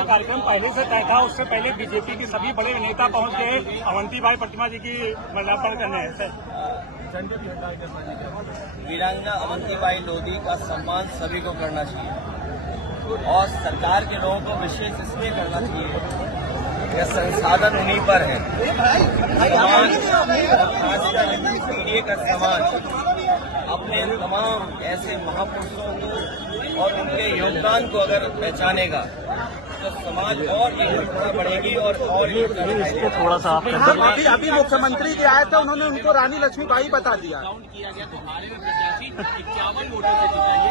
का कार्यक्रम पहले से तय था। उससे पहले बीजेपी के सभी बड़े नेता पहुंच गए अवंतीबाई प्रतिमा जी की माल्यार्पण करने सर। वीरांगना अवंतीबाई लोधी का सम्मान सभी को करना चाहिए और सरकार के लोगों को विशेष इसलिए करना चाहिए यह संसाधन उन्हीं पर है। पीढ़ी का समाज अपने तमाम ऐसे महापुरुषों को और उनके योगदान को अगर पहचानेगा तो समाज और एकता बढ़ेगी और ये थोड़ा सा आप अभी मुख्यमंत्री जी आए थे, उन्होंने उनको रानी लक्ष्मीबाई बता दिया। किया गया तो हारे में प्रत्याशी 51 वोटों से जिताइए।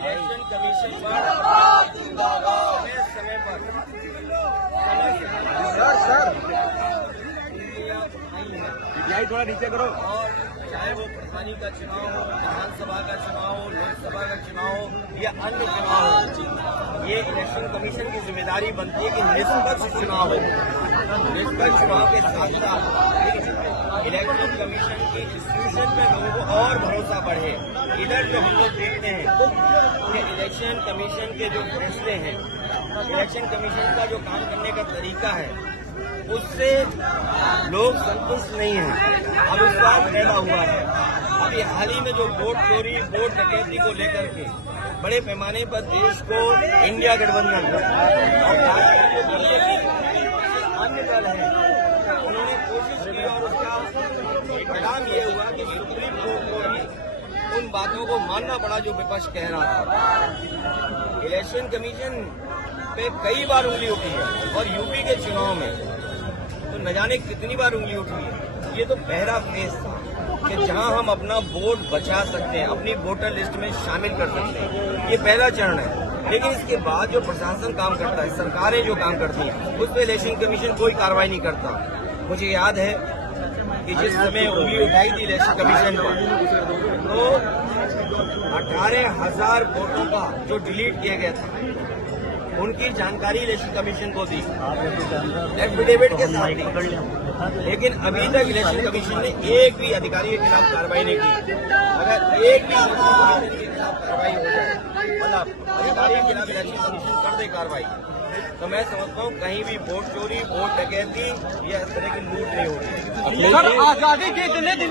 इलेक्शन कमीशन समय पर थोड़ा नीचे करो। और चाहे वो प्रधानी का चुनाव हो, विधानसभा का चुनाव हो, लोकसभा का चुनाव हो या अन्य चुनाव हो, ये इलेक्शन कमीशन की जिम्मेदारी बनती है कि निष्पक्ष चुनाव हो। निष्पक्ष चुनाव के साथ साथ इलेक्शन कमीशन की इंस्टीट्यूशन में लोगों को और भरोसा बढ़े। इधर जो हम लोग देखते हैं कि इलेक्शन कमीशन के जो फैसले हैं, इलेक्शन कमीशन का जो काम करने का तरीका है, उससे लोग संतुष्ट नहीं हैं, अविश्वास पैदा हुआ है। अभी हाल ही में जो वोट चोरी, वोट डकैती को लेकर के बड़े पैमाने पर देश को इंडिया गठबंधन और अन्य दल है, उन्होंने कोशिश की और उसका परिणाम ये हुआ कि सुप्रीम कोर्ट को भी उन बातों को मानना पड़ा जो विपक्ष कह रहा था। इलेक्शन कमीशन पे कई बार उंगली उठी है और यूपी के चुनाव में तो न जाने कितनी बार उंगली उठी है। ये तो पहला फेज था कि जहां हम अपना वोट बचा सकते हैं, अपनी वोटर लिस्ट में शामिल कर सकते हैं, ये पहला चरण है। लेकिन इसके बाद जो प्रशासन काम करता है, सरकारें जो काम करती हैं, उस पर इलेक्शन कमीशन कोई कार्रवाई नहीं करता। मुझे याद है कि जिस समय उंगली उठाई थी इलेक्शन कमीशन पर, तो 18,000 वोटों का जो डिलीट किया गया था, उनकी जानकारी इलेक्शन कमीशन को दी एफिडेविट के साथ दी। लेकिन अभी तक इलेक्शन कमीशन ने एक भी अधिकारी के खिलाफ कार्रवाई नहीं की। अगर एक भी इलेक्शन के खिलाफ कार्रवाई हो जाए, मतलब अधिकारी के खिलाफ इलेक्शन कमीशन कर दे कार्रवाई, तो मैं समझता हूँ कहीं भी वोट चोरी, वोट डकैती या इस तरह की लूट नहीं होगी। सर, आजादी के इतने दिन